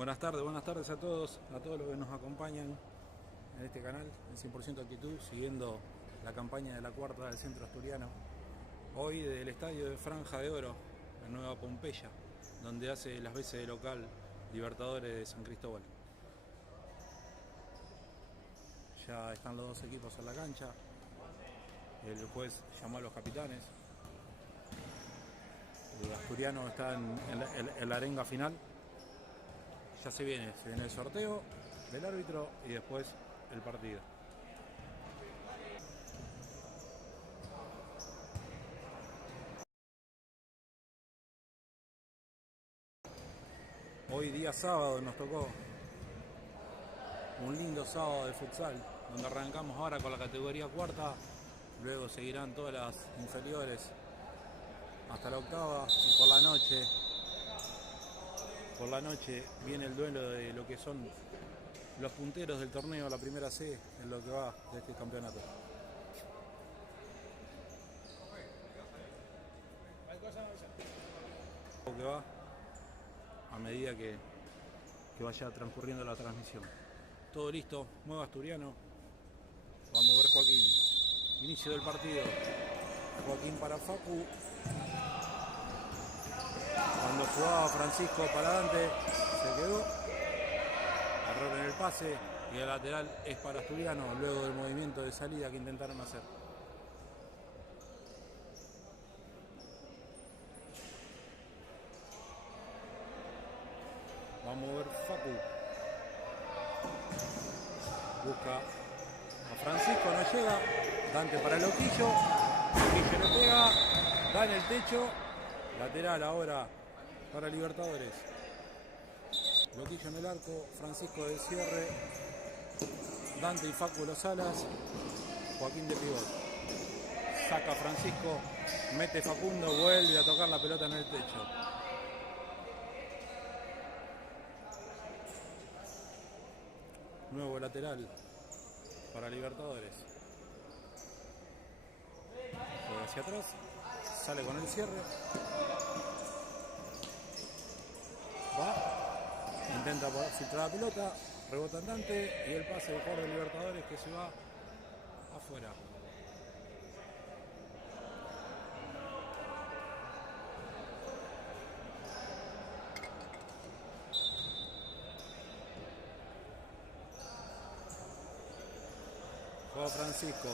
Buenas tardes a todos los que nos acompañan en este canal, en 100% Actitud, siguiendo la campaña de la cuarta del Centro Asturiano. Hoy del estadio de Franja de Oro, en Nueva Pompeya, donde hace las veces de local Libertadores de San Cristóbal. Ya están los dos equipos en la cancha. El juez llamó a los capitanes. El asturiano está en la arenga final. Ya se viene el sorteo del árbitro y después el partido. Hoy día sábado nos tocó un lindo sábado de futsal, donde arrancamos ahora con la categoría cuarta, luego seguirán todas las inferiores hasta la octava y por la noche viene el duelo de lo que son los punteros del torneo, la primera C, en lo que va de este campeonato. Lo que va a medida que vaya transcurriendo la transmisión. Todo listo, Nuevo Asturiano. Vamos a ver Joaquín. Inicio del partido. Joaquín para Facu. Cuando jugaba Francisco para adelante, se quedó. Error en el pase y el lateral es para Asturiano, luego del movimiento de salida que intentaron hacer. Vamos a ver Facu. Busca a Francisco, no llega. Dante para Loquillo. Loquillo le pega. Da en el techo. Lateral ahora para Libertadores. Loquillo en el arco. Francisco de cierre. Dante y Facu los alas. Joaquín de pivot. Saca Francisco. Mete Facundo. Vuelve a tocar la pelota en el techo. Nuevo lateral para Libertadores. Juega hacia atrás. Sale con el cierre. Va. Intenta filtrar la pelota. Rebota en Dante. Y el pase del jugador de Libertadores que se va afuera. Juega Francisco.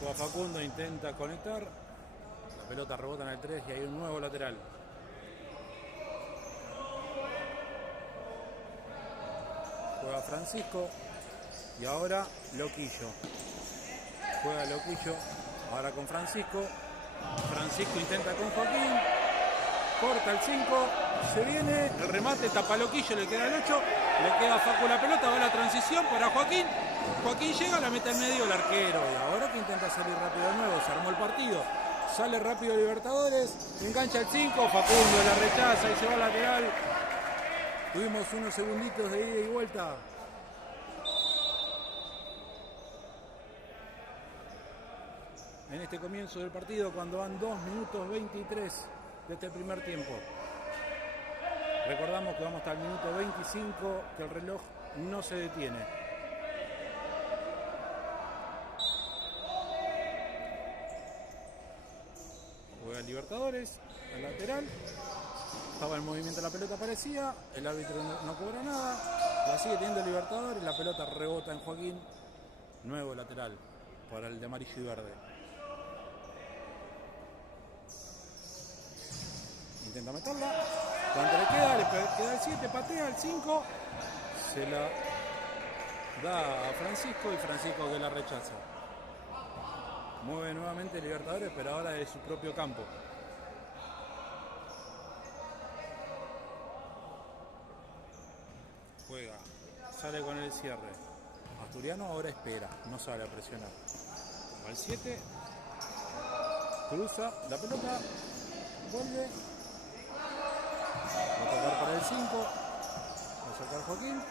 Juega Facundo, intenta conectar. La pelota rebota en el 3 y hay un nuevo lateral. Juega Francisco. Y ahora Loquillo. Juega Loquillo. Ahora con Francisco. Francisco intenta con Joaquín. Corta el 5. Se viene. El remate tapa Loquillo. Le queda el 8. Le queda a Facu la pelota. Va la transición para Joaquín. Joaquín llega, la mete al medio el arquero. Y ahora que intenta salir rápido de nuevo. Se armó el partido. Sale rápido Libertadores. Engancha el 5. Facundo la rechaza y se va al lateral. Tuvimos unos segunditos de ida y vuelta. En este comienzo del partido, cuando van 2 minutos 23 de este primer tiempo. Recordamos que vamos hasta el minuto 25, que el reloj no se detiene. Juega el Libertadores, el lateral. Estaba en movimiento, la pelota aparecía. El árbitro no cobra nada. La sigue teniendo el Libertadores. La pelota rebota en Joaquín. Nuevo lateral para el de amarillo y verde. Intenta meterla. Cuando le queda el 7, patea el 5. Se la da a Francisco y Francisco que la rechaza. Mueve nuevamente Libertadores, pero ahora de su propio campo. Juega, sale con el cierre. Asturiano ahora espera, no sale a presionar. Va al 7. Cruza la pelota. Vuelve. Va a tocar para el 5. Va a sacar Joaquín.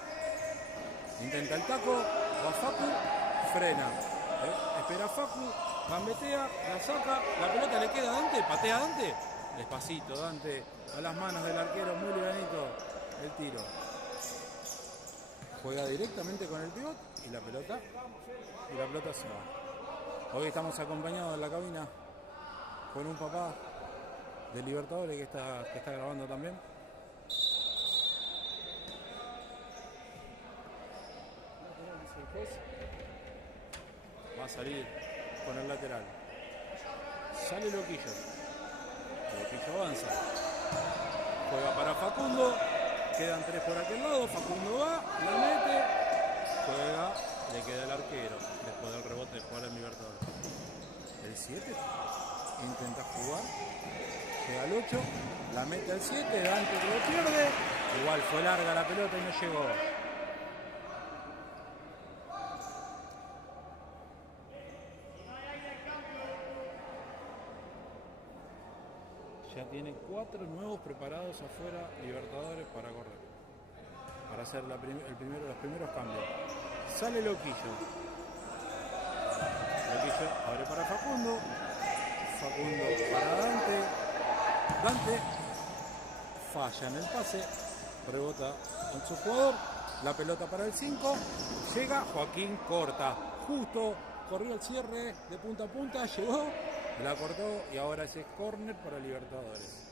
Intenta el taco. Va Facu. Frena. Espera Facu. Gambetea. La saca. La pelota le queda a Dante. Patea a Dante. Despacito Dante. A las manos del arquero. Muy livianito. el tiro. Juega directamente con el pivot y la pelota se va. Hoy estamos acompañados en la cabina con un papá de Libertadores que está grabando también. Va a salir con el lateral. Sale Loquillo. Loquillo avanza. Juega para Facundo. Quedan 3 por aquel lado. Facundo va, la mete. Juega, le queda el arquero. Después del rebote de jugar en Libertadores. El 7 intenta jugar. Llega al 8. La mete al 7. Dante que lo pierde. Igual fue larga la pelota y no llegó. Ya tiene 4 nuevos preparados afuera Libertadores para correr. Para hacer los primeros cambios. Sale Loquillo. Loquillo abre para Facundo. Facundo para Dante. Dante falla en el pase. Rebota en su jugador. La pelota para el 5. Llega Joaquín, corta. Justo corrió el cierre de punta a punta. Llegó. La cortó y ahora ese es córner para Libertadores.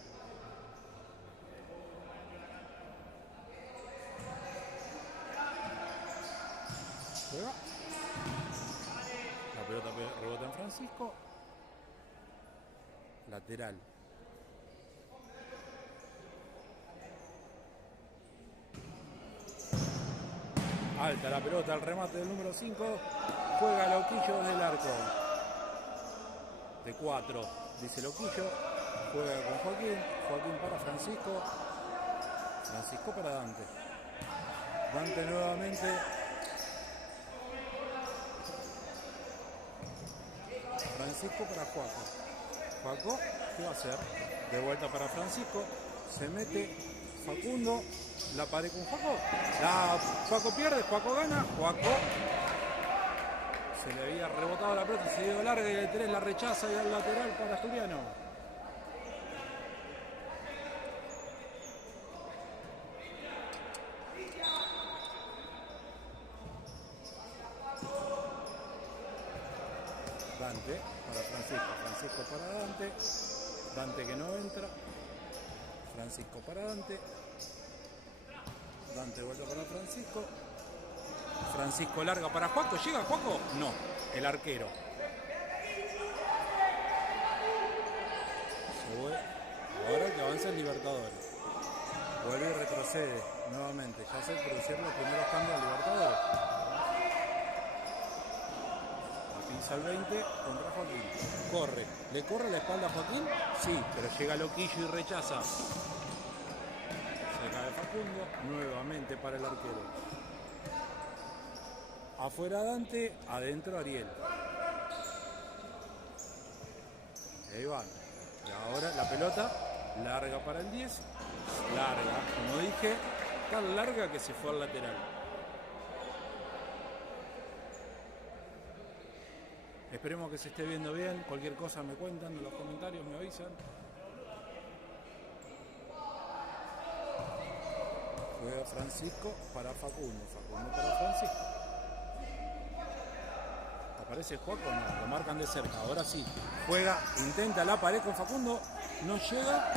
Juega. La pelota rebota en Francisco. Lateral. Alta la pelota, el remate del número 5. Juega Loquillo desde el arco. De 4, dice Loquillo. Juega con Joaquín. Joaquín para Francisco. Francisco para Dante. Dante nuevamente. Francisco para Juaco. Juaco, ¿qué va a hacer? De vuelta para Francisco. Se mete Facundo. La pared con Juaco. Juaco pierde, Juaco gana. Juaco. Se le había rebotado la pelota, se dio larga y el 3 la rechaza y al lateral para Asturiano. Dante para Francisco, Francisco para Dante. Dante que no entra. Francisco para Dante. Dante vuelta para Francisco. Francisco larga para Juaco. ¿Llega Juaco? No, el arquero. Ahora que avanza el Libertadores. Vuelve y retrocede nuevamente. Ya se produjeron los primeros cambios al Libertadores. Pinza al 20 contra Joaquín. Corre. ¿Le corre la espalda a Joaquín? Sí, pero llega Loquillo y rechaza. Se cae Facundo. Nuevamente para el arquero. Afuera Dante, adentro Ariel. Ahí van. Y ahora la pelota larga para el 10. Larga, como dije, tan larga que se fue al lateral. Esperemos que se esté viendo bien. Cualquier cosa me cuentan en los comentarios, me avisan. Juega Francisco para Facundo. Facundo para Francisco. ¿Aparece Juaco? No, lo marcan de cerca. Ahora sí. Juega, intenta la pared con Facundo. No llega.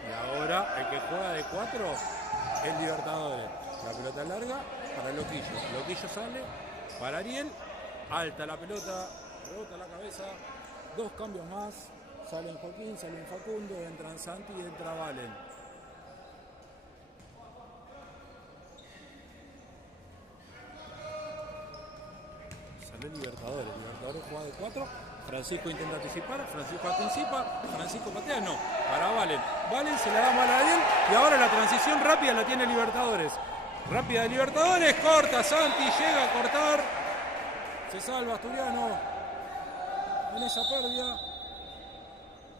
Y ahora el que juega de 4 es Libertadores. La pelota larga para Loquillo. Loquillo sale para Ariel. Alta la pelota. Rebota la cabeza. 2 cambios más. Salen Joaquín, salen Facundo. Entran Santi y entra Valen. Libertadores juega de 4. Francisco intenta anticipar, Francisco anticipa, Francisco patea, no, para Valen. Valen se la da mal a Ariel y ahora la transición rápida la tiene Libertadores. Rápida de Libertadores, corta Santi, llega a cortar. Se salva Asturiano en esa pérdida.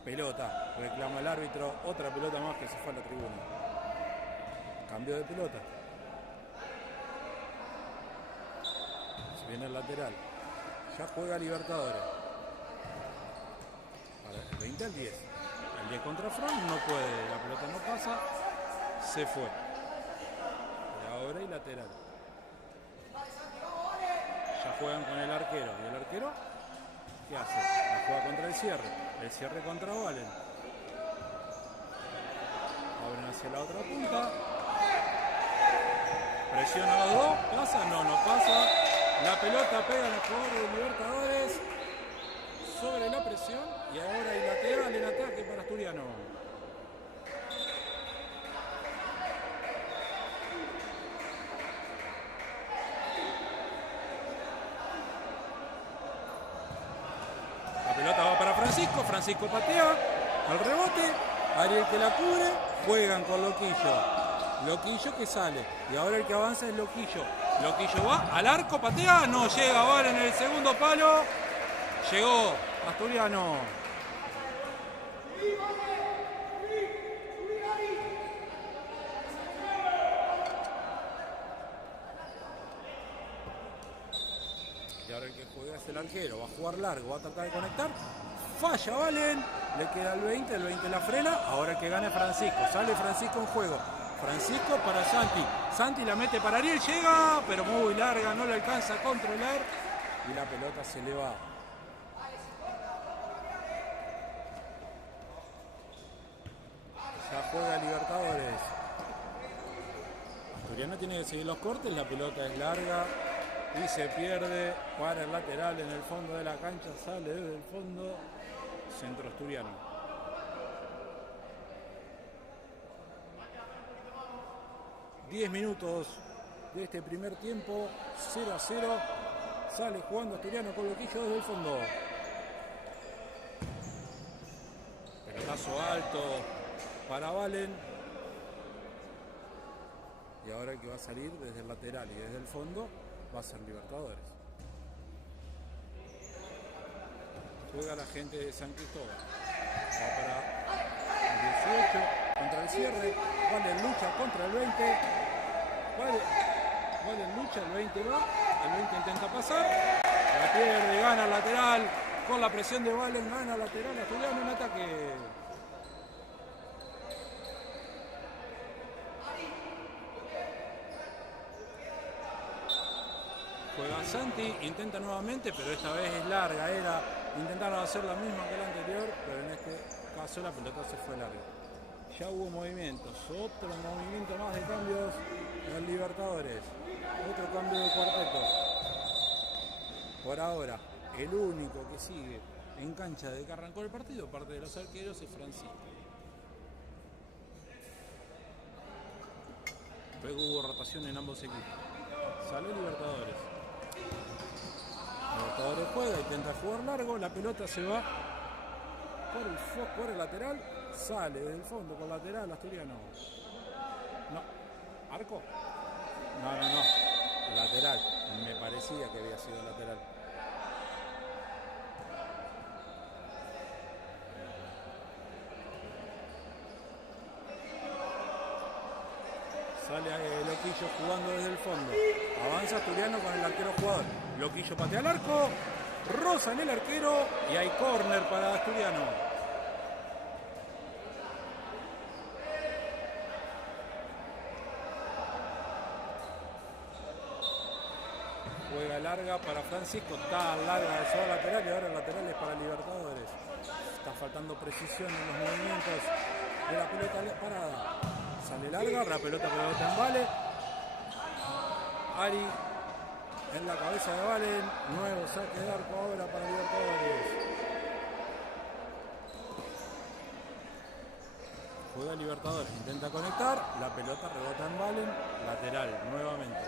Pelota, reclama el árbitro, otra pelota más que se fue a la tribuna. Cambio de pelota. Se viene el lateral. Ya juega Libertadores. Para el 20 al 10. El 10 contra Frank no puede, la pelota no pasa, se fue. Y ahora y lateral. Ya juegan con el arquero. ¿Y el arquero qué hace? La juega contra el cierre contra Valen. Abren hacia la otra punta. Presiona a los dos. ¿Pasa? No, no pasa. La pelota pega en el jugador de Libertadores sobre la presión. Y ahora hay lateral en ataque para Asturiano. La pelota va para Francisco. Francisco patea al rebote. Ariel que la cubre. Juegan con Loquillo. Loquillo que sale. Y ahora el que avanza es Loquillo. Loquillo va al arco, patea. No llega, vale en el segundo palo. Llegó Asturiano. Y ahora el que juega es el arquero. Va a jugar largo, va a tratar de conectar. Falla Valen. Le queda el 20 la frena. Ahora el que gana es Francisco. Sale Francisco en juego. Francisco para Santi. Santi la mete para Ariel. Llega, pero muy larga. No le alcanza a controlar. Y la pelota se le va. Ya juega Libertadores. Asturiano tiene que seguir los cortes. La pelota es larga. Y se pierde para el lateral en el fondo de la cancha. Sale desde el fondo. Centro Asturiano. 10 minutos de este primer tiempo. 0-0. Sale jugando Asturiano con Loquillo desde el fondo. Pelotazo alto para Valen. Y ahora el que va a salir desde el lateral y desde el fondo va a ser Libertadores. Juega la gente de San Cristóbal. Va para el 18 contra el cierre. Valen lucha contra el 20. Valen lucha, el 20 va. El 20 intenta pasar. La pierde, gana el lateral. Con la presión de Valen gana el lateral. Asturiano en ataque. Juega Santi, intenta nuevamente, pero esta vez es larga. Intentaron hacer la misma que la anterior, pero en este caso la pelota se fue larga. Ya hubo movimientos, otro movimiento más de cambios en el Libertadores. Otro cambio de cuarteto. Por ahora, el único que sigue en cancha de que arrancó el partido, parte de los arqueros, es Francisco. Luego hubo rotación en ambos equipos. Sale Libertadores. Libertadores juega, intenta jugar largo, la pelota se va por el lateral, sale del fondo con lateral Asturiano. No, arco. No, lateral. Me parecía que había sido lateral. Sale Loquillo jugando desde el fondo. Avanza Asturiano con el arquero jugador. Loquillo patea al arco. Roza en el arquero. Y hay córner para Asturiano. Juega larga para Francisco. Está larga de su lateral y ahora el lateral es para Libertadores. Está faltando precisión en los movimientos de la pelota parada. Sale larga, la pelota en Vale. Ari en la cabeza de Valen. Nuevo saque de arco ahora para Libertadores. Juega Libertadores, intenta conectar. La pelota rebota en Valen. Lateral, nuevamente.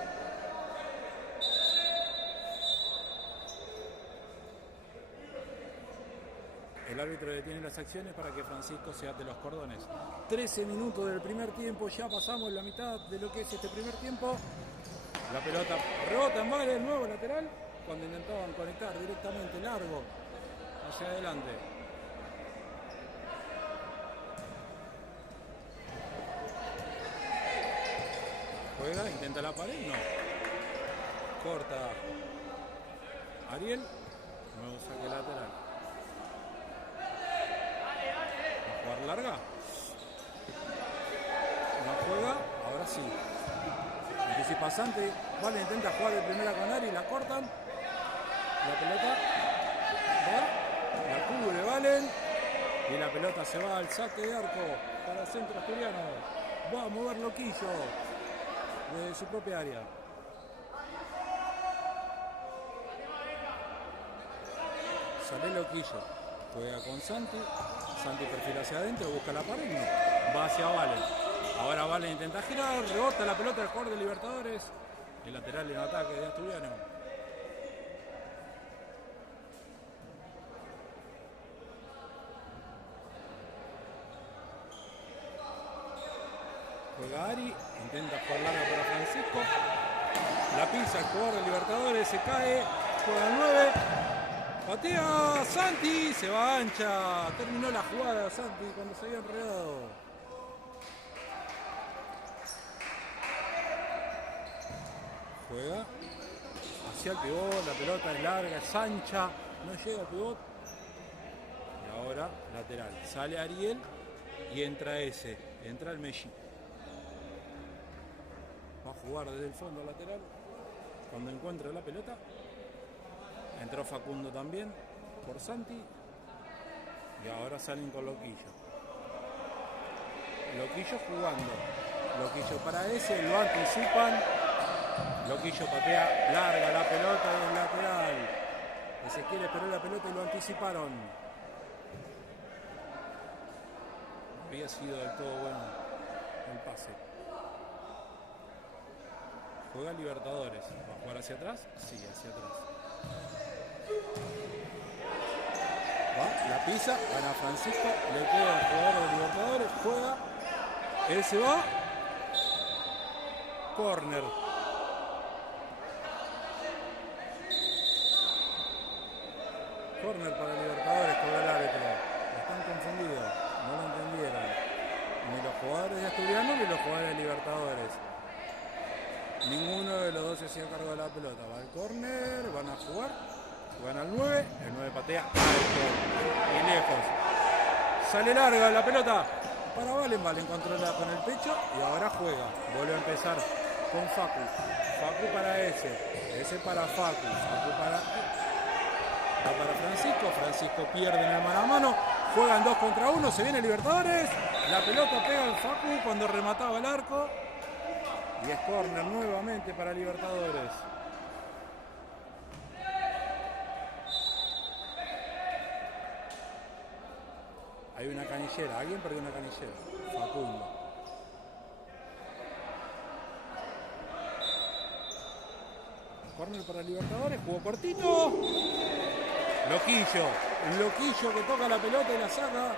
El árbitro detiene las acciones para que Francisco se ate los cordones. 13 minutos del primer tiempo, ya pasamos la mitad de lo que es este primer tiempo. La pelota rebota en Valen, nuevo lateral, cuando intentaban conectar directamente largo hacia adelante. Juega, intenta la pared, no. Corta Ariel, nuevo saque lateral. larga. No juega, ahora sí. Anticipa Santi. Vale, intenta jugar de primera con Ari, la cortan. La pelota va, la cubre Valen. Y la pelota se va al saque de arco para el centro asturiano. Va a mover Loquillo de su propia área. Sale Loquillo. Juega con Santi. Santi perfila hacia adentro, busca la pared. No. Va hacia Valen. Ahora Valen intenta girar. Rebota la pelota del jugador de Libertadores. El lateral en ataque de Asturiano. Juega Ari, intenta jugar larga para Francisco. La pisa el jugador de Libertadores, se cae. Juega el 9. Patea Santi, se va ancha. Terminó la jugada Santi cuando se había enredado. Juega hacia el pivot, la pelota es larga, es ancha, no llega al pivot. Y ahora lateral. Sale Ariel y entra ese, entra el Messi. Va a jugar desde el fondo lateral. Cuando encuentra la pelota. Entró Facundo también por Santi. Y ahora salen con Loquillo. Loquillo jugando. Loquillo para ese, lo anticipan. Loquillo patea larga la pelota del lateral. Ezequiel esperó la pelota y lo anticiparon. Había sido del todo bueno el pase. Juega Libertadores. ¿Va a jugar hacia atrás? Sí, hacia atrás. Va, la pisa, gana Francisco, le queda el jugador de Libertadores, juega, él se va, córner. Córner para Libertadores, cobra el árbitro. Están confundidos, no lo entendieron. Ni los jugadores de Asturiano ni los jugadores de Libertadores. Ninguno de los dos se hacía cargo de la pelota. Va al córner, van a jugar. Juegan al 9, el 9 patea alto y lejos. Sale larga la pelota para Valen. Valen controla con el pecho y ahora juega. Vuelve a empezar con Facu. Facu para ese para Facu. Facu para Francisco. Francisco pierde en el mano a mano. Juegan 2 contra 1. Se viene Libertadores. La pelota pega al Facu cuando remataba el arco. Y es córner nuevamente para Libertadores. Hay una canillera. Alguien perdió una canillera. Facundo. Córner para Libertadores. Jugó cortito. Loquillo. Loquillo que toca la pelota y la saca.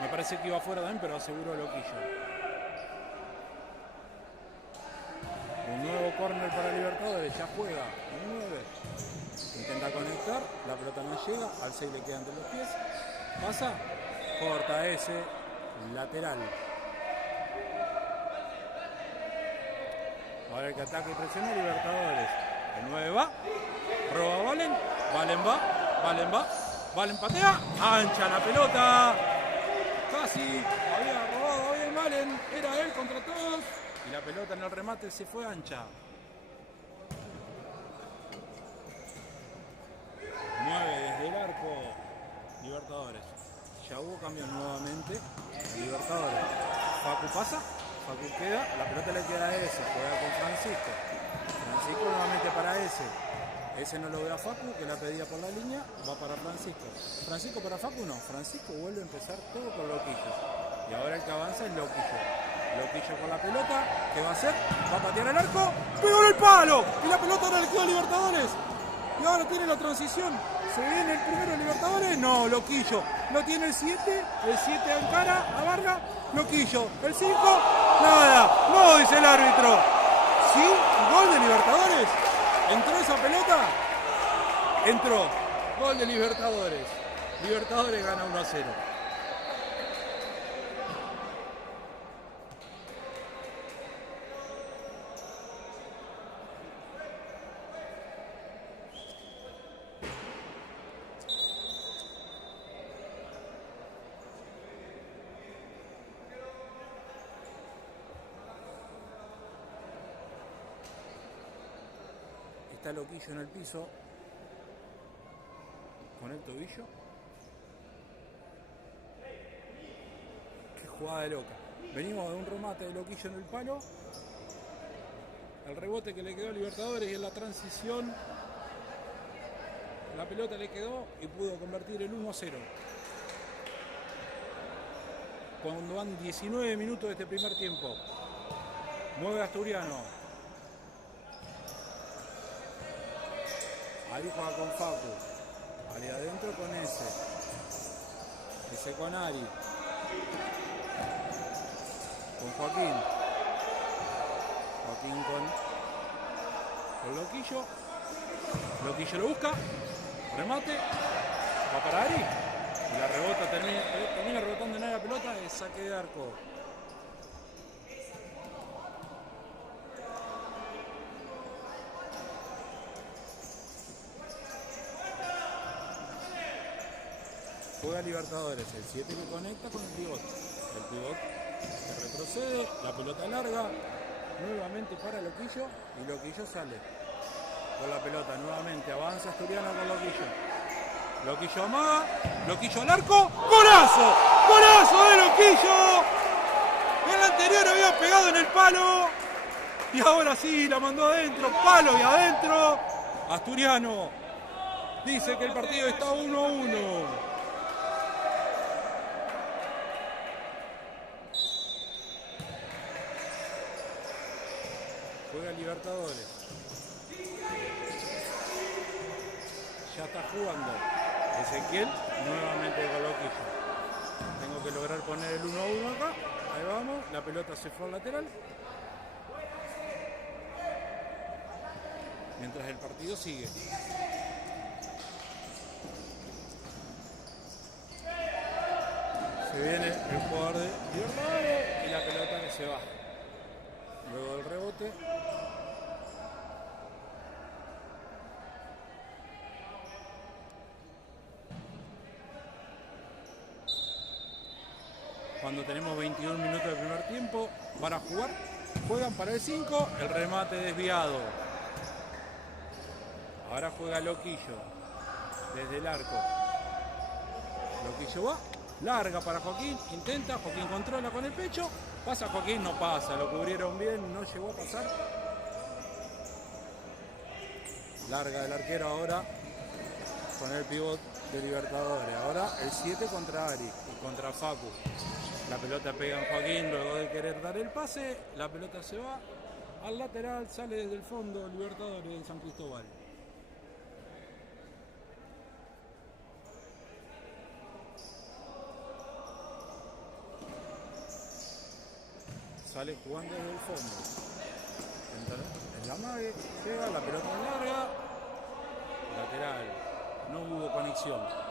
Me parece que iba afuera también, pero aseguró Loquillo. Un nuevo córner para Libertadores. Ya juega. Un 9. Intenta conectar. La pelota no llega. Al 6 le queda entre los pies. Pasa. Corta ese. Lateral. Ahora el que ataca y presiona Libertadores. El 9 va. Roba Valen. Valen va. Valen va. Valen patea. Ancha la pelota. Casi había robado bien Valen. Era él contra todos. Y la pelota en el remate se fue ancha. 9 desde el arco. Libertadores. Ya hubo cambio nuevamente. Libertadores. Facu pasa. Facu queda. La pelota le queda a ese. Juega con Francisco. Francisco nuevamente para ese. Ese no lo ve a Facu, que la pedía por la línea. Va para Francisco. Francisco para Facu no. Francisco vuelve a empezar todo con Loquillo. Y ahora el que avanza es Loquillo. Loquillo con la pelota. ¿Qué va a hacer? Va a patear el arco. ¡Pegó en el palo! Y la pelota ahora le quedó a Libertadores. Y ahora tiene la transición. ¿Se viene el primero de Libertadores? No, Loquillo. Lo tiene el 7. El 7 a encara, a Vargas. Loquillo. El 5. Nada. No, dice el árbitro. ¿Sí? ¿Gol de Libertadores? ¿Entró esa pelota? Entró. Gol de Libertadores. Libertadores gana 1-0. está Loquillo en el piso con el tobillo. Qué jugada de loca. Venimos de un remate de Loquillo en el palo. El rebote que le quedó a Libertadores y en la transición la pelota le quedó y pudo convertir el 1-0. Cuando van 19 minutos de este primer tiempo. Mueve Asturiano. Ahí juega con Facu. Ari adentro con ese. Ese con Ari. Con Joaquín. Joaquín con Loquillo. Loquillo lo busca. Remate. Va para Ari. Y la rebota, termina rebotando en la pelota. Es saque de arco. Juega Libertadores, el 7 que conecta con el pivot. El pivot que retrocede, la pelota larga, nuevamente para Loquillo y Loquillo sale con la pelota nuevamente. Avanza Asturiano con Loquillo. Loquillo amaga, Loquillo al arco, ¡golazo! ¡Golazo de Loquillo! En el anterior había pegado en el palo y ahora sí la mandó adentro, palo y adentro. Asturiano dice que el partido está 1-1. Juega Libertadores. Ya está jugando Ezequiel nuevamente con Loquillo. Tengo que lograr poner el 1-1 acá. Ahí vamos. La pelota se fue al lateral. Mientras el partido sigue. Se viene el jugador de Libertadores y la pelota que se va. Luego del rebote. Cuando tenemos 21 minutos de primer tiempo para jugar, juegan para el 5, el remate desviado. Ahora juega Loquillo desde el arco. Loquillo va, larga para Joaquín, intenta, Joaquín controla con el pecho, pasa Joaquín, no pasa, lo cubrieron bien, no llegó a pasar. Larga del arquero ahora con el pivot de Libertadores. Ahora el 7 contra Ari y contra Facu. La pelota pega en Joaquín luego de querer dar el pase. La pelota se va al lateral, sale desde el fondo Libertadores de San Cristóbal. Sale jugando desde el fondo. En la mague, llega la pelota larga. Lateral. No hubo conexión.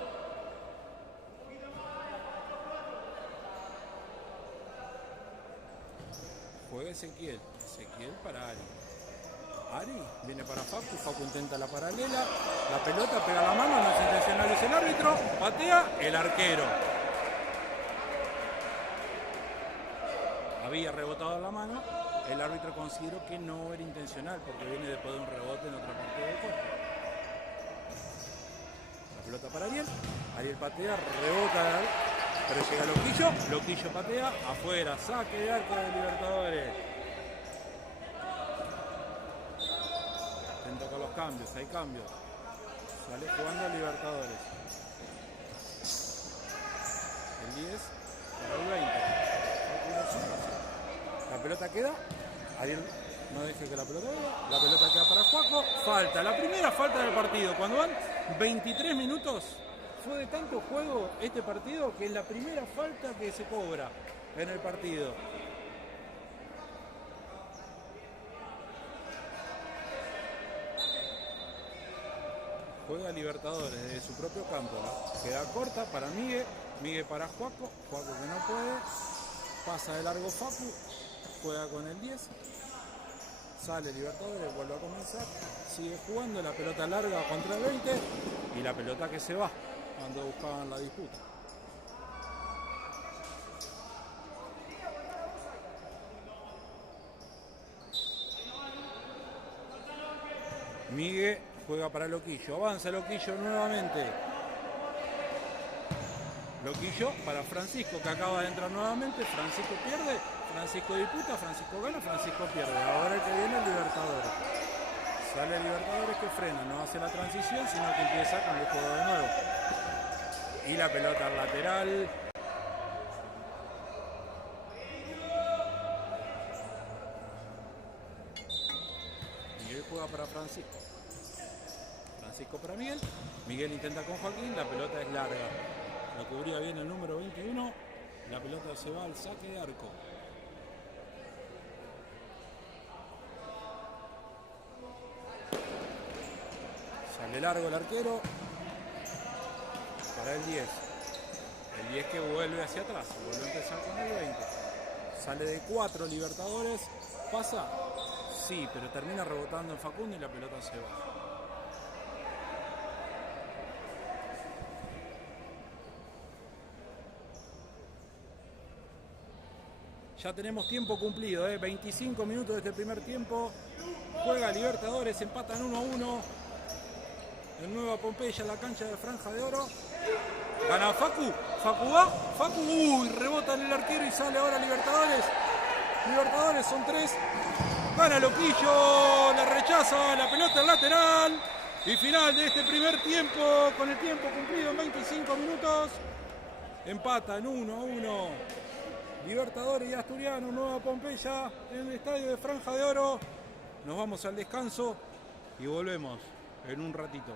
Juega Ezequiel. Ezequiel para Ari. Ari viene para Facu. Facu intenta la paralela. La pelota pega la mano. No es intencional, es el árbitro. Patea el arquero. Había rebotado la mano. El árbitro consideró que no era intencional porque viene después de un rebote en otra parte del cuerpo. La pelota para Ariel. Ariel patea, rebota. Pero llega Loquillo, Loquillo patea, afuera, saque de arco de Libertadores. Atento con los cambios, hay cambios. Sale jugando Libertadores. El 10 para el 20. La pelota queda, Ariel no deje que la pelota vaya. La pelota queda para Juaco, falta, la primera falta del partido. Cuando van 23 minutos... Fue de tanto juego este partido que es la primera falta que se cobra en el partido. Juega Libertadores desde su propio campo, ¿no? Queda corta para Miguel, Miguel para Juaco, Juaco que no puede. Pasa de largo Facu, juega con el 10. Sale Libertadores, vuelve a comenzar. Sigue jugando la pelota larga contra el 20 y la pelota que se va cuando buscaban la disputa. Miguel juega para Loquillo. Avanza Loquillo nuevamente. Loquillo para Francisco, que acaba de entrar nuevamente. Francisco pierde, Francisco disputa, Francisco gana, Francisco pierde. Ahora el que viene el Libertadores. Sale el Libertadores que frena, no hace la transición, sino que empieza con el juego de nuevo. Y la pelota al lateral. Miguel juega para Francisco. Francisco para Miguel. Miguel intenta con Joaquín, la pelota es larga. Lo cubría bien el número 21. La pelota se va al saque de arco. Sale largo el arquero. Para el 10. El 10 que vuelve hacia atrás. Vuelve a empezar con el 20. Sale de 4 Libertadores. ¿Pasa? Sí, pero termina rebotando en Facundo y la pelota se va. Ya tenemos tiempo cumplido, 25 minutos de este primer tiempo. Juega Libertadores, empatan 1-1. En Nueva Pompeya, en la cancha de Franja de Oro. Gana Facu. Facu va. Facu, rebota en el arquero y sale ahora Libertadores. Libertadores son 3. Gana Loquillo, la rechaza, la pelota al lateral. Y final de este primer tiempo, con el tiempo cumplido en 25 minutos. Empatan 1-1. Libertadores y Asturiano, Nueva Pompeya, en el estadio de Franja de Oro. Nos vamos al descanso y volvemos en un ratito.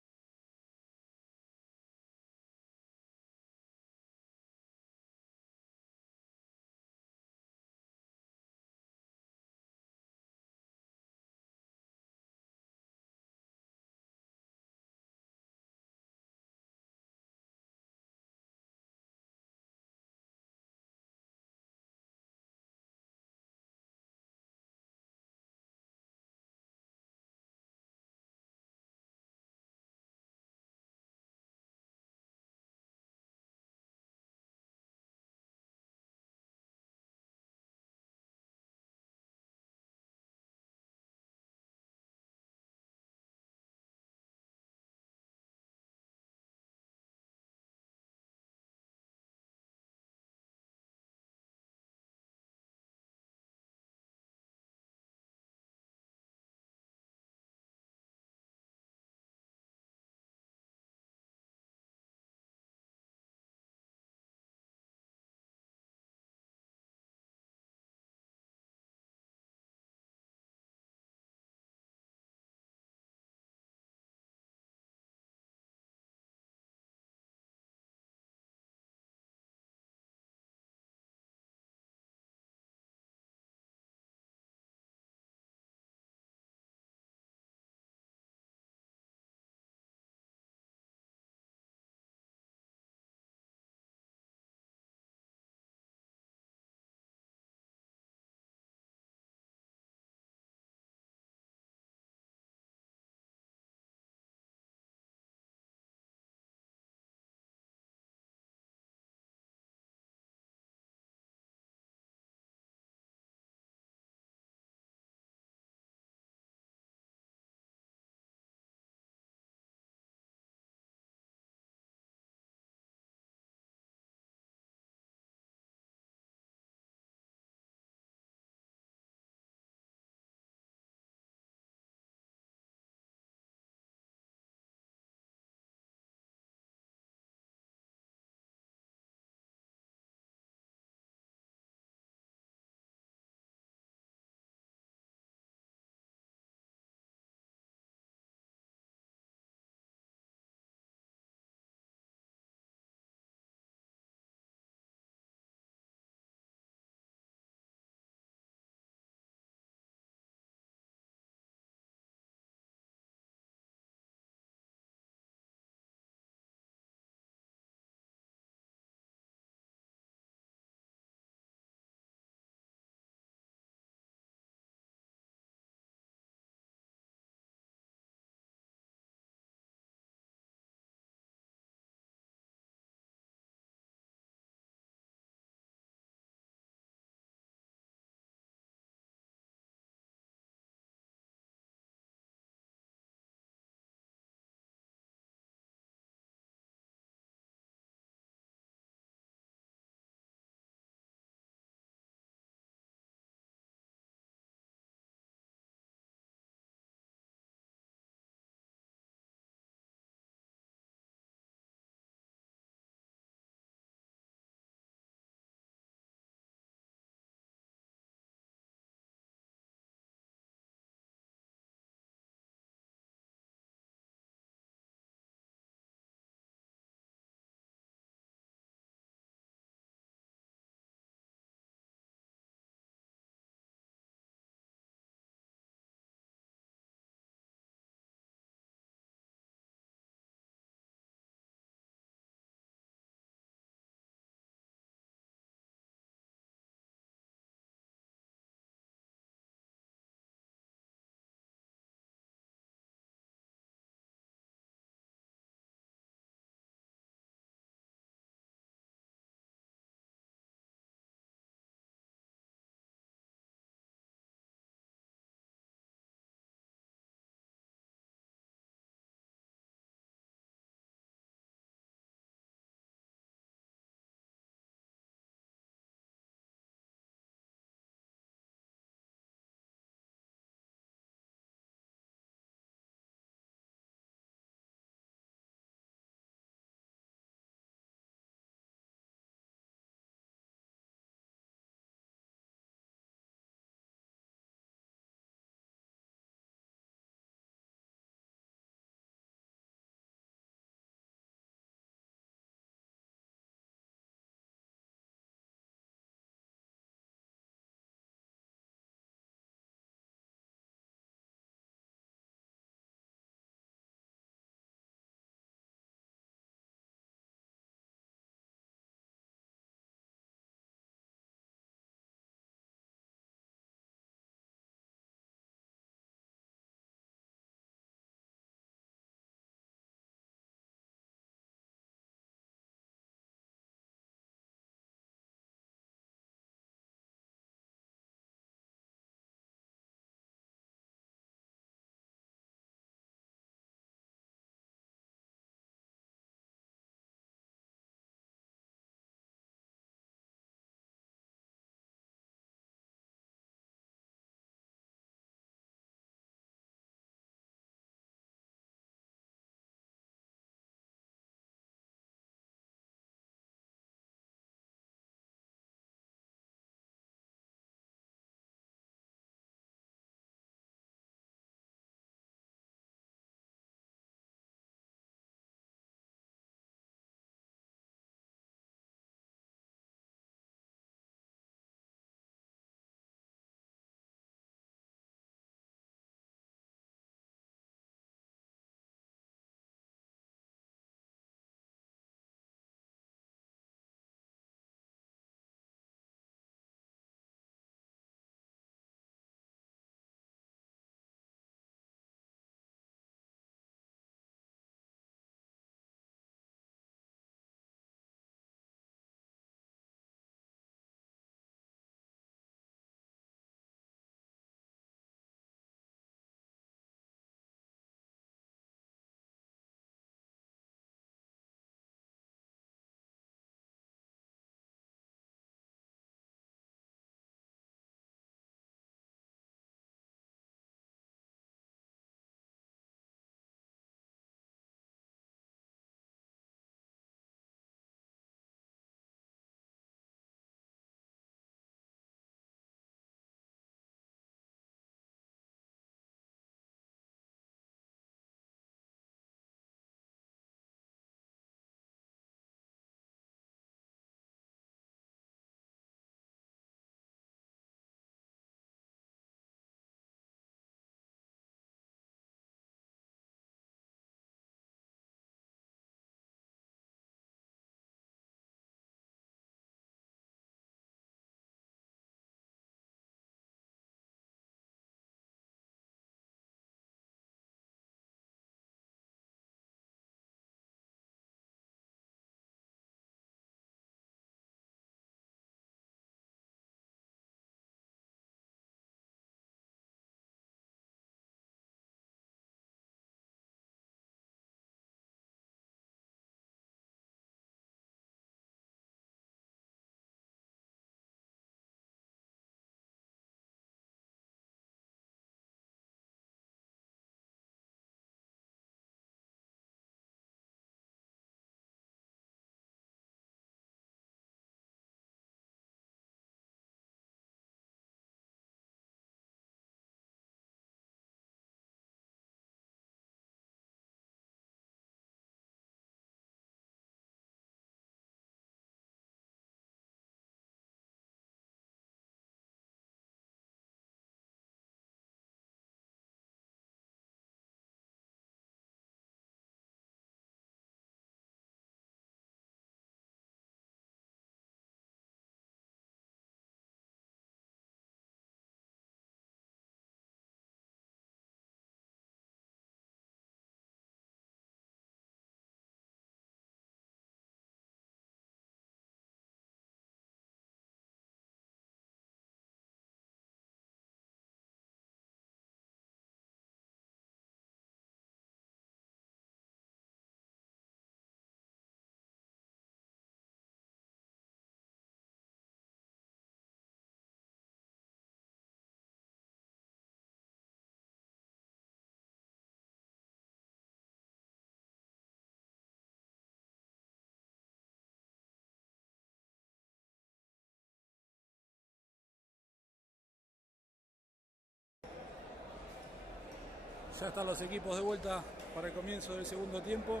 Ya están los equipos de vuelta para el comienzo del segundo tiempo.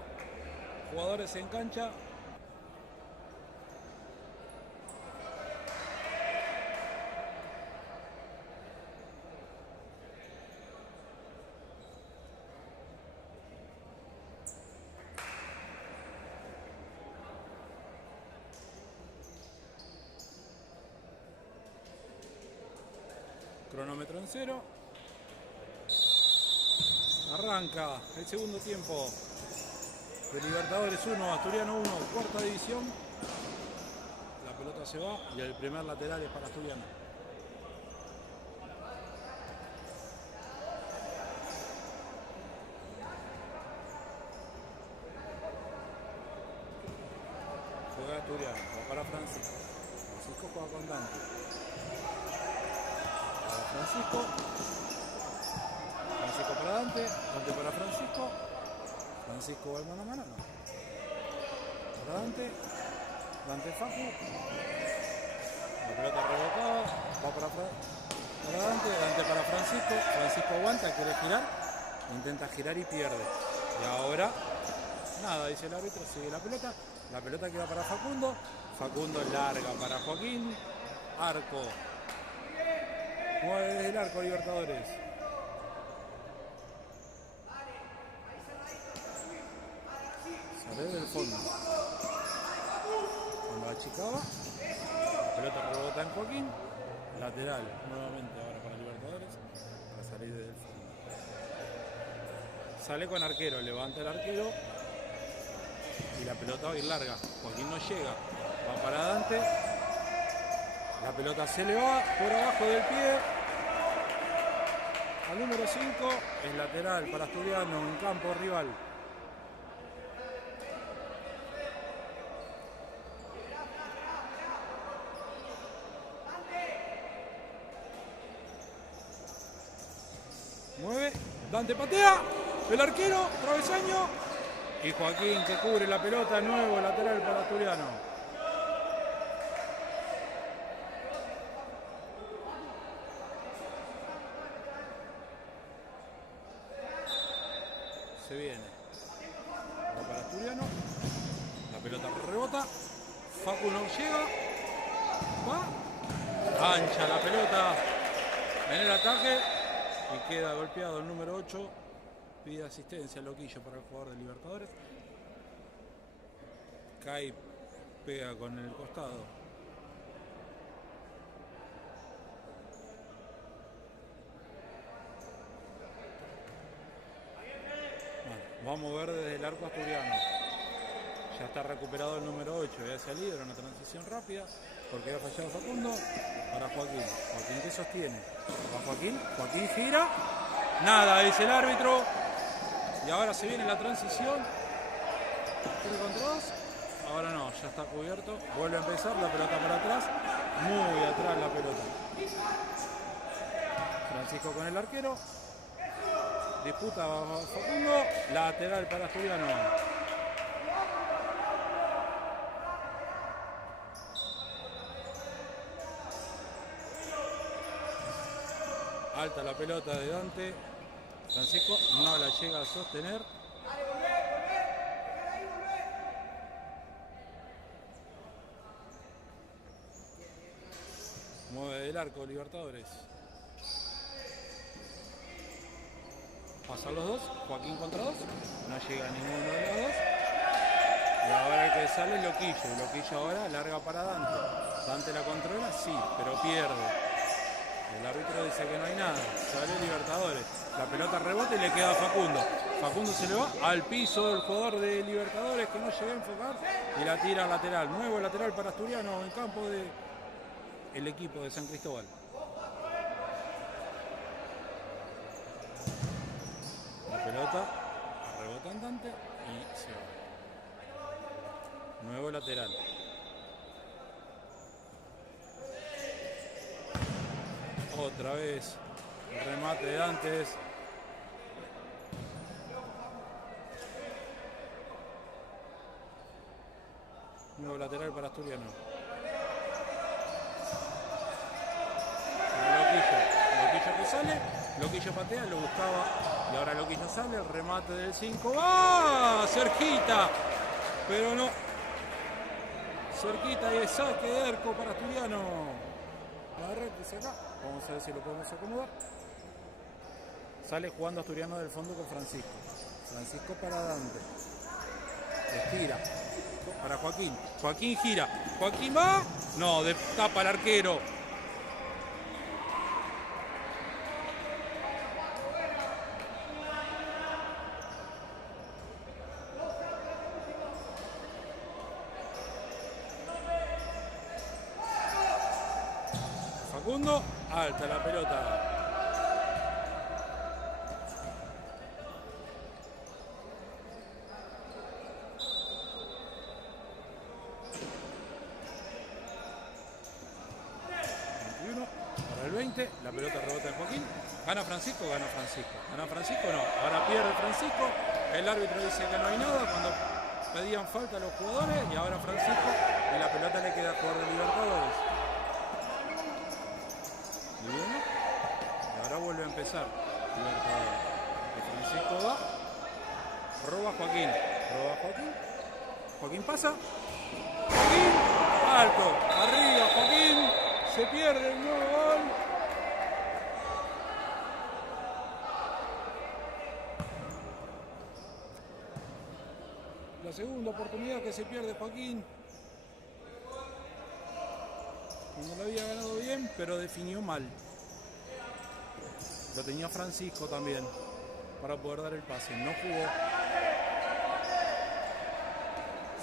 Jugadores en cancha. Cronómetro en 0. Arranca el segundo tiempo de Libertadores 1, Asturiano 1, cuarta división. La pelota se va y el primer lateral es para Asturiano. Juega Asturiano, va para Francisco. Francisco juega con Dante. Para Francisco. Francisco para Dante, Dante para Francisco. Francisco va mano a mano, no. Para Dante, Dante Facu. La pelota rebotada, va para Dante, Dante para Francisco. Francisco aguanta, quiere girar, intenta girar y pierde. Y ahora, nada, dice el árbitro, sigue la pelota que va para Facundo. Facundo larga para Joaquín. Arco. Mueve desde el arco Libertadores. Sale del fondo. Cuando achicaba, la pelota rebota en Joaquín. Lateral nuevamente ahora para Libertadores. Para salir desde el fondo. Sale con arquero, levanta el arquero. Y la pelota va a ir larga. Joaquín no llega. Va para Dante. La pelota se le va por abajo del pie. Al número 5 es lateral para Asturiano en campo rival. Mueve, Dante patea, el arquero, travesaño. Y Joaquín que cubre la pelota, nuevo lateral para Asturiano. Se viene. Ahora para Asturiano. La pelota rebota. Facu no llega. Va. Ancha la pelota en el ataque. Y queda golpeado el número 8. Pide asistencia a Loquillo para el jugador de Libertadores. Cae, pega con el costado. Bueno, vamos a ver desde el arco asturiano. Ya está recuperado el número 8. Había salido, era una transición rápida porque había fallado Facundo. Para Joaquín. Joaquín que sostiene. Va Joaquín. Joaquín gira. Nada, dice el árbitro. Y ahora se viene la transición. 3 contra 2. Ahora no, ya está cubierto. Vuelve a empezar, la pelota para atrás. Muy atrás la pelota. Francisco con el arquero. Disputa bajo Facundo. Lateral para Asturiano. Alta la pelota de Dante. Francisco no la llega a sostener. Mueve del arco Libertadores. Pasan los dos. Joaquín contra 2. No llega ninguno de los dos. Y ahora el que sale es Loquillo. Loquillo ahora larga para Dante. Dante la controla, sí, pero pierde. El árbitro dice que no hay nada. Sale Libertadores. La pelota rebota y le queda a Facundo. Facundo se le va al piso del jugador de Libertadores que no llega a enfocar. Y la tira lateral. Nuevo lateral para Asturiano en campo de el equipo de San Cristóbal. La pelota rebota en Dante y se va. Nuevo lateral. Otra vez el remate de antes. Nuevo lateral para Asturiano. Loquillo que sale. Loquillo patea, lo buscaba y ahora Loquillo sale, el remate del 5, ¡ah! Cerquita, pero no, cerquita y el saque de arco para Asturiano. La red dice acá, vamos a ver si lo podemos acomodar. Sale jugando Asturiano del fondo con Francisco. Francisco para Dante. Estira. Para Joaquín. Joaquín gira. Joaquín va. No, tapa el arquero. Facundo. Alta la pelota. La pelota rebota de Joaquín. Gana Francisco, gana Francisco. Gana Francisco, no. Ahora pierde Francisco. El árbitro dice que no hay nada cuando pedían falta a los jugadores. Y ahora Francisco. Y la pelota le queda a jugar de Libertadores. Y viene. Y ahora vuelve a empezar Libertadores. Y Francisco va. Roba Joaquín. Roba Joaquín. Joaquín pasa. Joaquín. Alto. Arriba Joaquín. Se pierde el nuevo gol. La segunda oportunidad que se pierde Joaquín. Cuando lo había ganado bien, pero definió mal. Lo tenía Francisco también para poder dar el pase. No jugó.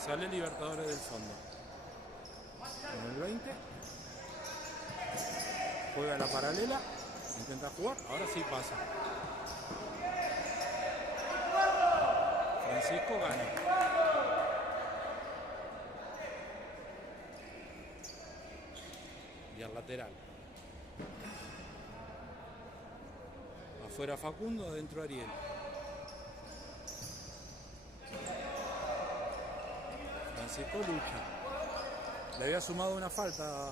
Sale Libertadores del fondo. En el 20. Juega la paralela. Intenta jugar. Ahora sí pasa. Francisco gana. Y al lateral. Afuera Facundo, adentro Ariel. Francisco lucha. Le había sumado una falta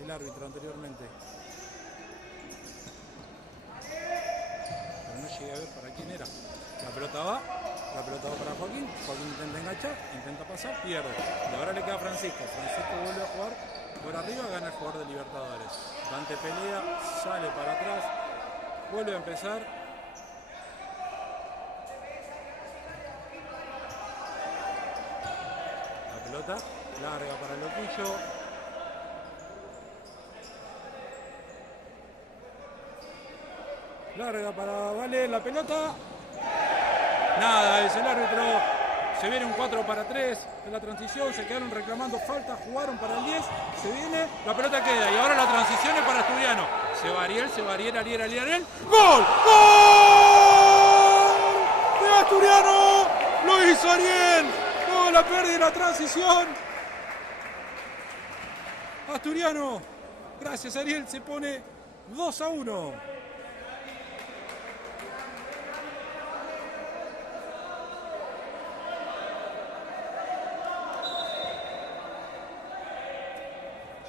el árbitro anteriormente. Pero no llegué a ver para quién era. La pelota va para Joaquín. Joaquín intenta enganchar, intenta pasar, pierde. Y ahora le queda a Francisco. Francisco vuelve a jugar por arriba, gana el jugador de Libertadores. Dante pelea, sale para atrás, vuelve a empezar. La pelota larga para Loquillo. Larga para Vale, la pelota. Nada, es el árbitro. Se viene un 4-3 en la transición. Se quedaron reclamando falta. Jugaron para el 10. Se viene. La pelota queda. Y ahora la transición es para Asturiano. Se va Ariel. ¡Gol! ¡Gol! ¡De Asturiano! ¡Lo hizo Ariel! ¡No! La pérdida y la transición. Asturiano. Gracias Ariel. Se pone 2-1.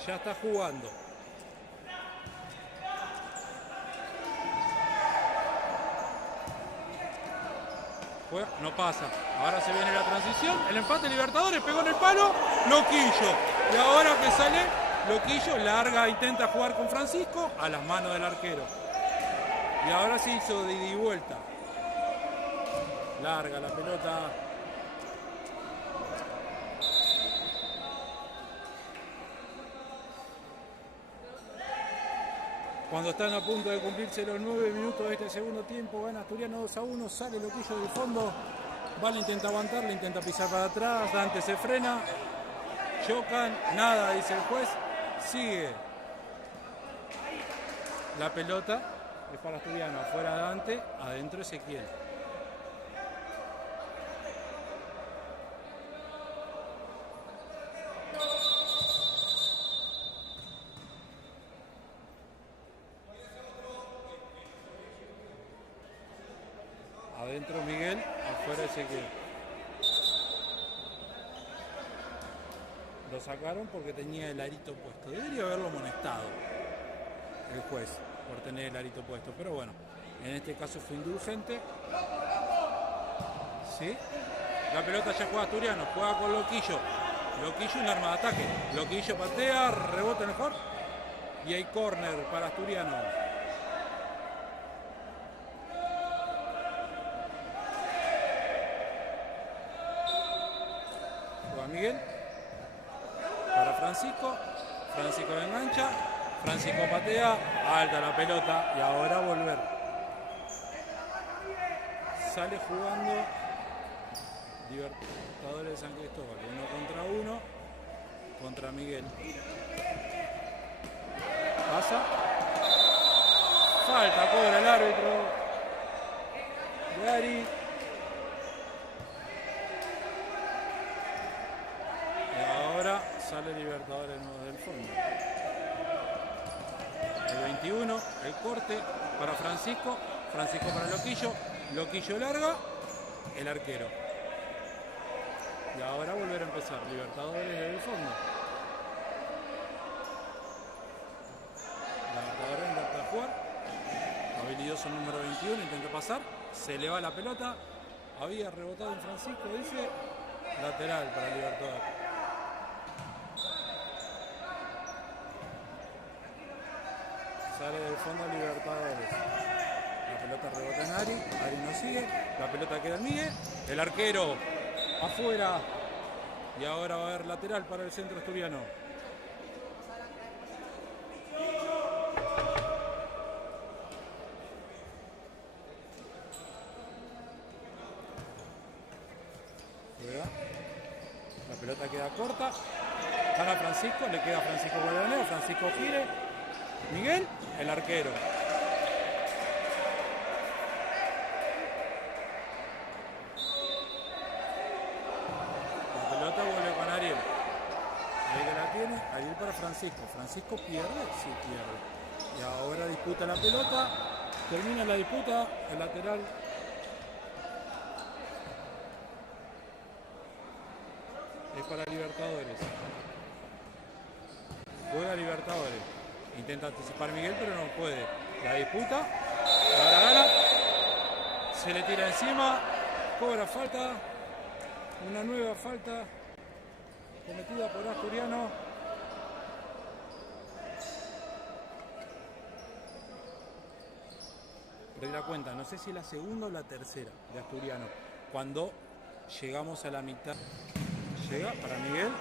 Ya está jugando. Juega, no pasa. Ahora se viene la transición. El empate Libertadores. Pegó en el palo. Loquillo. Y ahora que sale Loquillo, larga, intenta jugar con Francisco. A las manos del arquero. Y ahora se hizo de ida y vuelta. Larga la pelota. Cuando están a punto de cumplirse los 9 minutos de este segundo tiempo, gana Asturiano 2-1, sale Loquillo del fondo. Vale intenta aguantar, le intenta pisar para atrás, Dante se frena. Chocan, nada, dice el juez. Sigue. La pelota es para Asturiano, afuera Dante, adentro Ezequiel. Adentro Miguel, afuera Ezequiel. Lo sacaron porque tenía el arito puesto. Debería haberlo amonestado el juez por tener el arito puesto, pero bueno. En este caso fue indulgente. ¿Sí? La pelota ya juega Asturiano, juega con Loquillo. Loquillo un arma de ataque. Loquillo patea, rebota mejor. Y hay córner para Asturiano. Juega Miguel. Para Francisco. Francisco la engancha. Francisco patea. Alta la pelota. Y ahora volver. Sale jugando Libertadores de San Cristóbal. 1 contra Miguel. Pasa. Falta, cobra el árbitro. Gary. Y ahora sale Libertadores nuevo del fondo. El 21, el corte para Francisco. Francisco para Loquillo. Loquillo larga. El arquero. Y ahora volver a empezar. Libertadores desde el fondo. Libertadores intenta jugar. Habilidoso número 21. Intenta pasar. Se le va la pelota. Había rebotado en Francisco. Dice lateral para Libertadores. Sale del fondo Libertadores. La pelota rebota en Ari. Ari no sigue. La pelota queda en Miguel. El arquero afuera. Y ahora va a haber lateral para el centro asturiano. Juega. La pelota queda corta. Gana Francisco. Le queda a Francisco Guadagnino. Francisco gire. Miguel, el arquero. La pelota vuelve con Ariel. Ahí que la tiene. Ariel para Francisco. Francisco pierde, sí pierde. Y ahora disputa la pelota. Termina la disputa. El lateral. Es para Libertadores. Juega Libertadores. Intenta anticipar Miguel, pero no puede. La disputa. Ahora gana. Se le tira encima. Cobra falta. Una nueva falta. Cometida por Asturiano. Perdí la cuenta. No sé si es la segunda o la tercera de Asturiano. Cuando llegamos a la mitad. Llega para Miguel,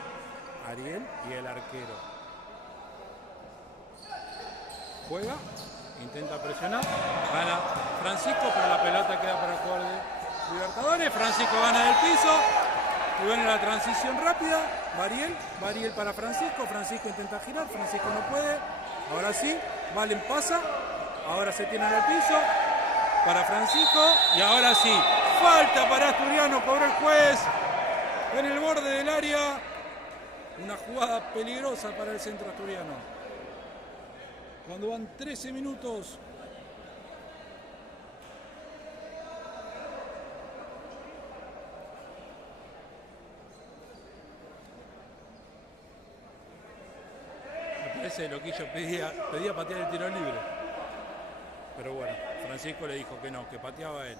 Ariel y el arquero. Juega, intenta presionar, gana Francisco, pero la pelota queda para el jugador de Libertadores. Francisco gana del piso y viene la transición rápida. Bariel para Francisco. Francisco intenta girar, Francisco no puede. Ahora sí, Valen pasa. Ahora se tiene en el piso para Francisco. Y ahora sí, falta para Asturiano, cobró el juez en el borde del área. Una jugada peligrosa para el centro asturiano. Cuando van 13 minutos. Me parece que Loquillo pedía patear el tiro libre. Pero bueno, Francisco le dijo que no, que pateaba él.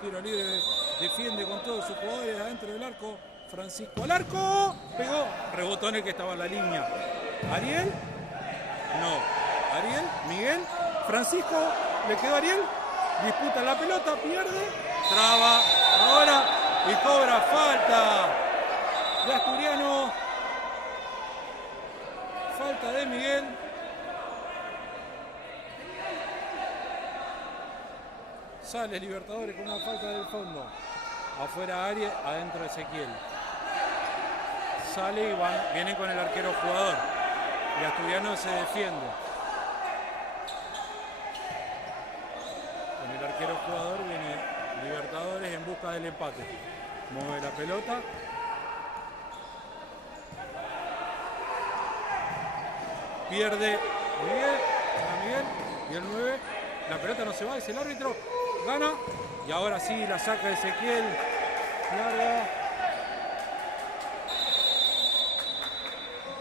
Tiro libre, defiende con todos sus jugadores adentro del arco. Francisco al arco, pegó, rebotó en el que estaba en la línea. Ariel, no. Ariel, Miguel, Francisco, le quedó Ariel, disputa la pelota, pierde, traba, ahora y cobra falta de Asturiano. Falta de Miguel. Sale Libertadores con una falta del fondo. Afuera Ariel, adentro Ezequiel. Sale y viene con el arquero jugador. Y Asturiano se defiende. Con el arquero jugador viene Libertadores en busca del empate. Mueve la pelota. Pierde Miguel y el 9 La pelota no se va, es el árbitro. Gana. Y ahora sí la saca Ezequiel. Larga.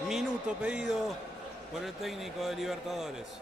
Minuto pedido por el técnico de Libertadores.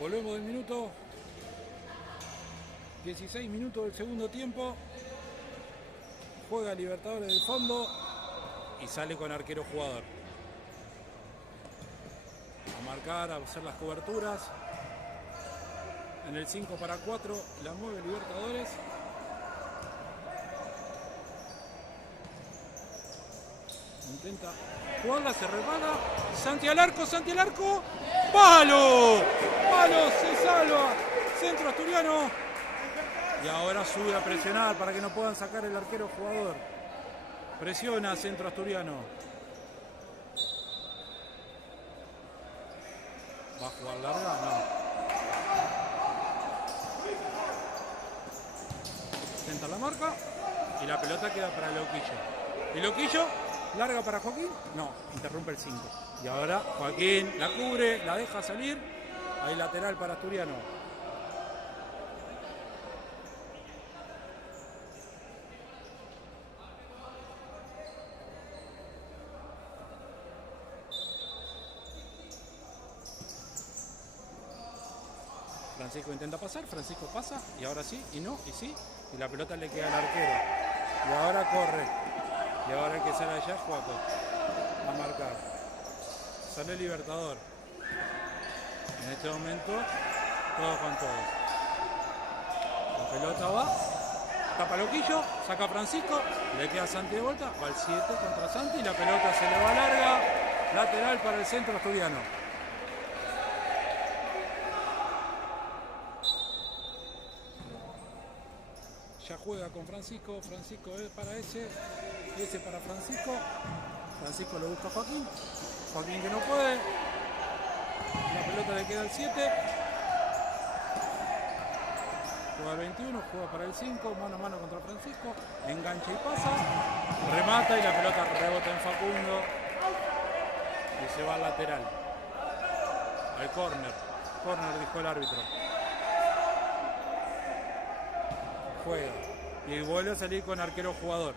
Volvemos del minuto. 16 minutos del segundo tiempo. Juega Libertadores del fondo y sale con arquero jugador. A marcar, a hacer las coberturas. En el 5 para 4 la mueve Libertadores. Intenta jugarla, se resbala. Santi al arco, Santi al arco. ¡Palo! ¡Palo! Se salva. Centro asturiano. Y ahora sube a presionar para que no puedan sacar el arquero jugador. Presiona centro asturiano. ¿Va a jugar larga? No. Intenta la marca. Y la pelota queda para Loquillo. ¿Y Loquillo? ¿Larga para Joaquín? No, interrumpe el 5. Y ahora Joaquín la cubre, la deja salir. Hay lateral para Asturiano. Francisco intenta pasar, Francisco pasa. Y ahora sí, y no, y sí. Y la pelota le queda al arquero. Y ahora corre. Y ahora hay que sale allá Juaco a marcar. Sale el Libertador. En este momento, todos con todos. La pelota va. Tapa Loquillo, saca Francisco. Le queda Santi de vuelta. Va al 7 contra Santi. Y la pelota se le va larga. Lateral para el centro asturiano. Ya juega con Francisco. Francisco es para ese para Francisco. Francisco lo busca a Joaquín. Joaquín que no puede. La pelota le queda al 7. Juega el 21, juega para el 5, mano a mano contra Francisco. Engancha y pasa. Remata y la pelota rebota en Facundo. Y se va al lateral. Al córner. Córner dijo el árbitro. Juega. Y vuelve a salir con arquero jugador.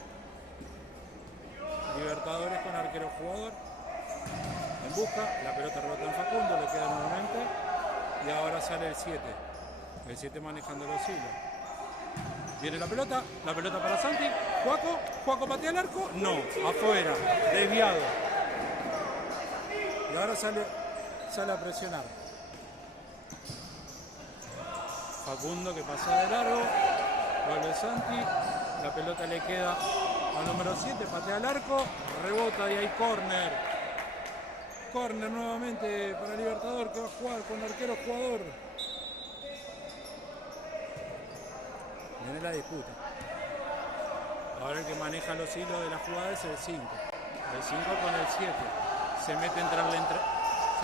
Libertadores con arquero jugador. En busca, la pelota rebota en Facundo, le queda nuevamente. Y ahora sale el 7. El 7 manejando los hilos. Viene la pelota para Santi. Juaco patea el arco. No, afuera, desviado. Y ahora sale a presionar. Facundo que pasa de largo. Vuelve Santi. La pelota le queda al número 7, patea el arco, rebota y hay córner. Córner nuevamente para Libertador que va a jugar con arquero jugador. Viene la disputa. Ahora el que maneja los hilos de la jugada es el 5. El 5 con el 7. Se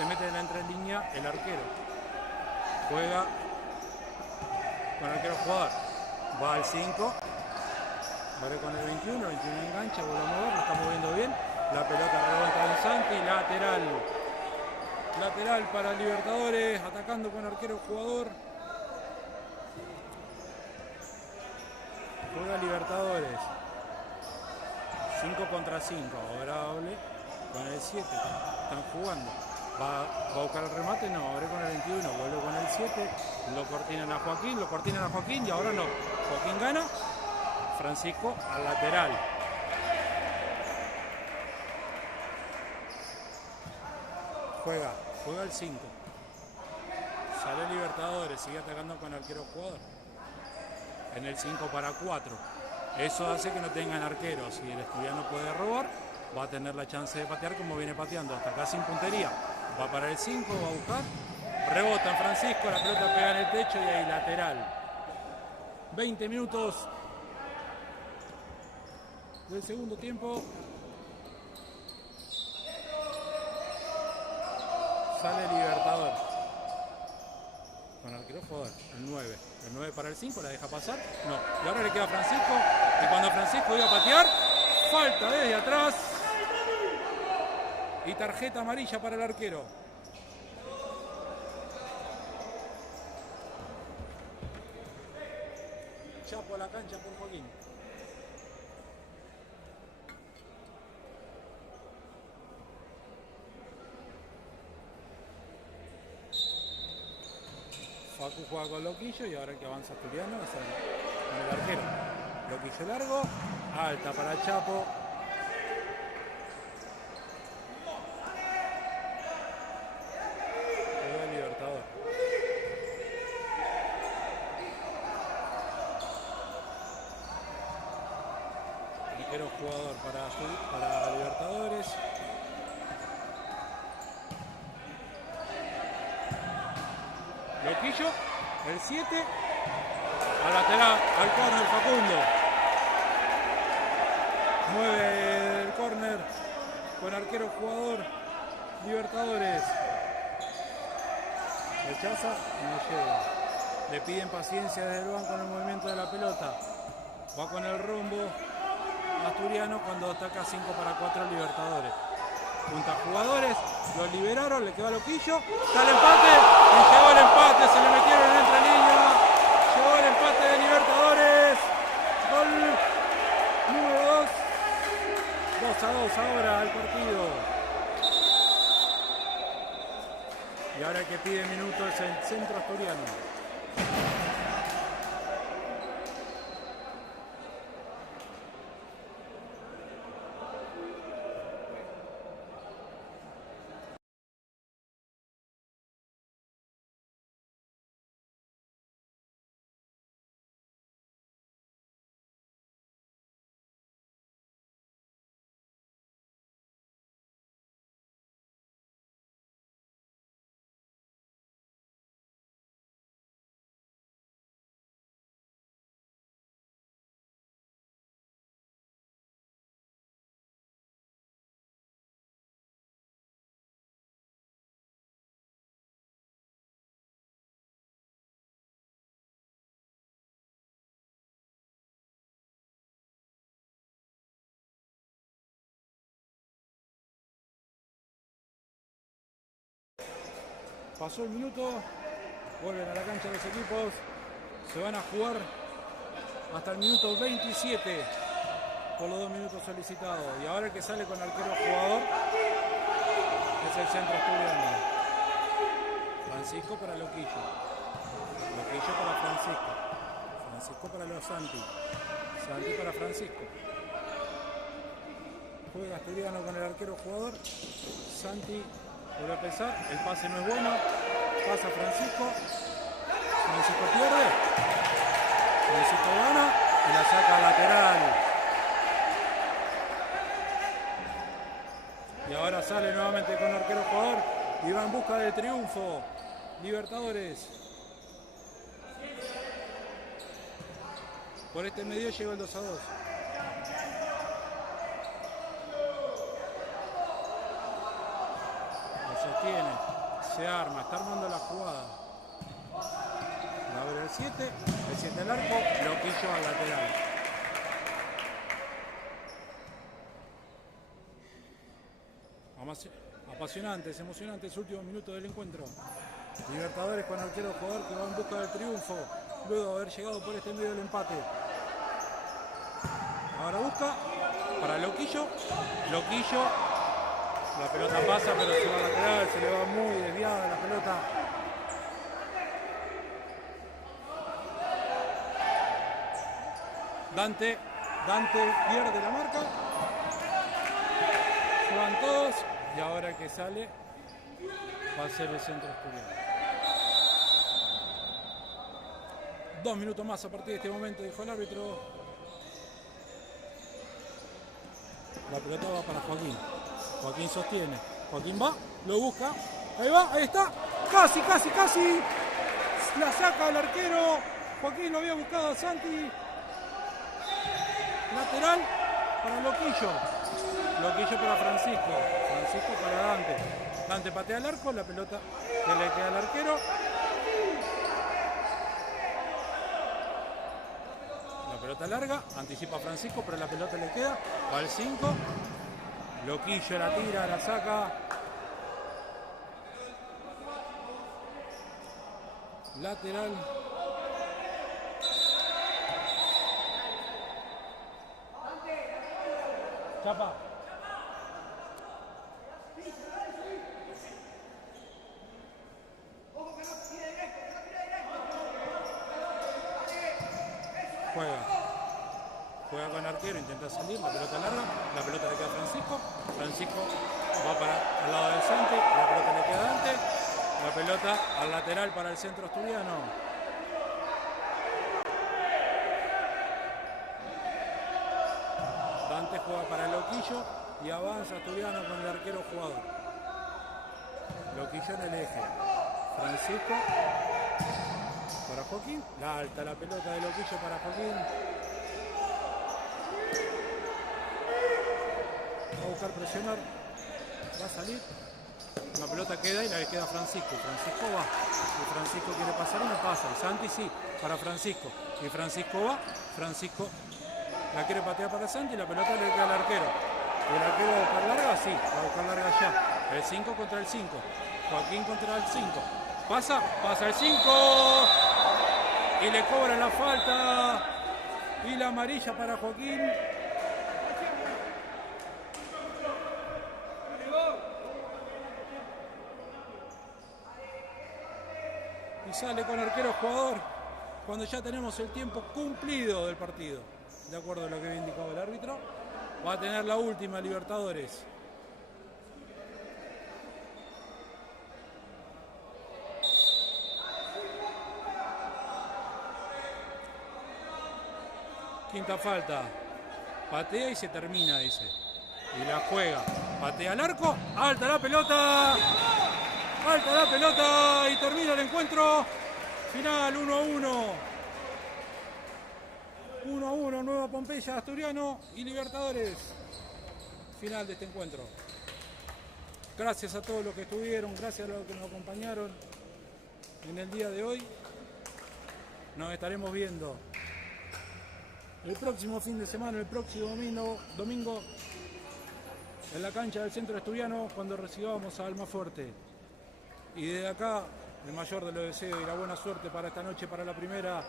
mete en la entrelínea el arquero. Juega con arquero jugador. Va al 5. Ahora con el 21 engancha, vuelve a mover, lo está moviendo bien. La pelota rebota en Santi, lateral. Lateral para Libertadores, atacando con arquero jugador. Juega Libertadores. 5 contra 5, ahora doble con el 7. Están jugando. Va a buscar el remate, no, abre con el 21, vuelve con el 7, lo cortinan a Joaquín y ahora no. Joaquín gana, Francisco al lateral. Juega el 5. Sale Libertadores, sigue atacando con arquero jugador. En el 5 para 4. Eso hace que no tengan arqueros. Si el Estudiano puede robar, va a tener la chance de patear como viene pateando. Hasta acá sin puntería. Va para el 5, va a buscar. Rebota en Francisco, la pelota pega en el techo y ahí lateral. 20 minutos del segundo tiempo. Sale Libertador. Con arquero jugador, el 9. El 9 para el 5, la deja pasar. No. Y ahora le queda a Francisco. Y cuando Francisco iba a patear, falta desde atrás. Y tarjeta amarilla para el arquero. Chapo a la cancha por Joaquín. Facu juega con Loquillo y ahora el que avanza Asturiano es el arquero. Loquillo largo, alta para Chapo. Juega el Libertador. Arquero jugador para Libertadores. Loquillo, el 7, al lateral, al córner Facundo. Mueve el córner con arquero jugador Libertadores. Rechaza y no llega. Le piden paciencia desde el banco en el movimiento de la pelota. Va con el rombo Asturiano cuando ataca 5 para 4 Libertadores. Junta jugadores, lo liberaron, le quedó a Loquillo, está el empate y llegó el empate, se le metieron en entre líneas, llegó el empate de Libertadores, gol número 2, 2-2 ahora el partido. Y ahora que pide minutos es el Centro Asturiano. Pasó el minuto, vuelven a la cancha los equipos, se van a jugar hasta el minuto 27 por los 2 minutos solicitados. Y ahora el que sale con arquero jugador es el Centro Asturiano. Francisco para Loquillo. Loquillo para Francisco. Francisco para los Santi. Santi para Francisco. Juega Asturiano con el arquero jugador. Santi vuelve a pesar, el pase no es bueno, pasa Francisco, Francisco pierde, Francisco gana y la saca lateral. Y ahora sale nuevamente con arquero jugador y va en busca del triunfo. Libertadores. Por este medio llegó el 2-2. Sostiene, se arma, está armando la jugada. La abre el 7 al arco, Loquillo al lateral. Apasionantes, emocionantes últimos minutos del encuentro. Libertadores con arquero jugador que va en busca del triunfo, luego de haber llegado por este medio del empate. Ahora busca para Loquillo. Loquillo La pelota pasa, pero se va a lateral, se le va muy desviada la pelota. Dante pierde la marca. Se van todos y ahora que sale va a ser el centro estudiante. 2 minutos más a partir de este momento, dijo el árbitro. La pelota va para Joaquín. Joaquín sostiene. Joaquín va, lo busca. Ahí va, ahí está. Casi. La saca el arquero. Joaquín lo había buscado a Santi. Lateral para Loquillo. Loquillo para Francisco. Francisco para Dante. Dante patea al arco, la pelota que le queda al arquero. La pelota larga, anticipa a Francisco, pero la pelota le queda. Va al 5. Loquillo la tira, la saca. Lateral. Chapa. Juega con arquero, intenta salir, la pelota larga, la pelota le queda a Francisco. Francisco va para el lado del centro, la pelota le queda a Dante. La pelota al lateral para el centro asturiano. Dante juega para Loquillo y avanza Asturiano con el arquero jugador. Loquillo en el eje. Francisco para Joaquín. La alta la pelota de Loquillo para Joaquín. Va a buscar presionar. Va a salir. La pelota queda y la queda Francisco. Francisco va. Y Francisco quiere pasar y no pasa. Y Santi sí, para Francisco. Y Francisco va. Francisco la quiere patear para Santi y la pelota le queda al arquero. ¿Y el arquero va a buscar larga? Sí, va a buscar larga ya. El 5 contra el 5. Joaquín contra el 5. Pasa el 5. Y le cobran la falta. Y la amarilla para Joaquín. Y sale con arquero jugador cuando ya tenemos el tiempo cumplido del partido. De acuerdo a lo que había indicado el árbitro. Va a tener la última Libertadores. Quinta falta. Patea y se termina, dice. Y la juega. Patea al arco. Alta la pelota. Alta la pelota. Y termina el encuentro. Final 1-1. 1-1. Nueva Pompeya, Asturiano y Libertadores. Final de este encuentro. Gracias a todos los que estuvieron. Gracias a los que nos acompañaron en el día de hoy. Nos estaremos viendo el próximo fin de semana, el próximo domingo, en la cancha del Centro Asturiano, cuando recibamos a Almafuerte. Y desde acá, el mayor de los deseos y la buena suerte para esta noche, para la primera,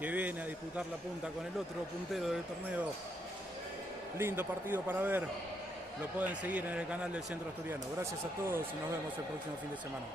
que viene a disputar la punta con el otro puntero del torneo. Lindo partido para ver. Lo pueden seguir en el canal del Centro Asturiano. Gracias a todos y nos vemos el próximo fin de semana.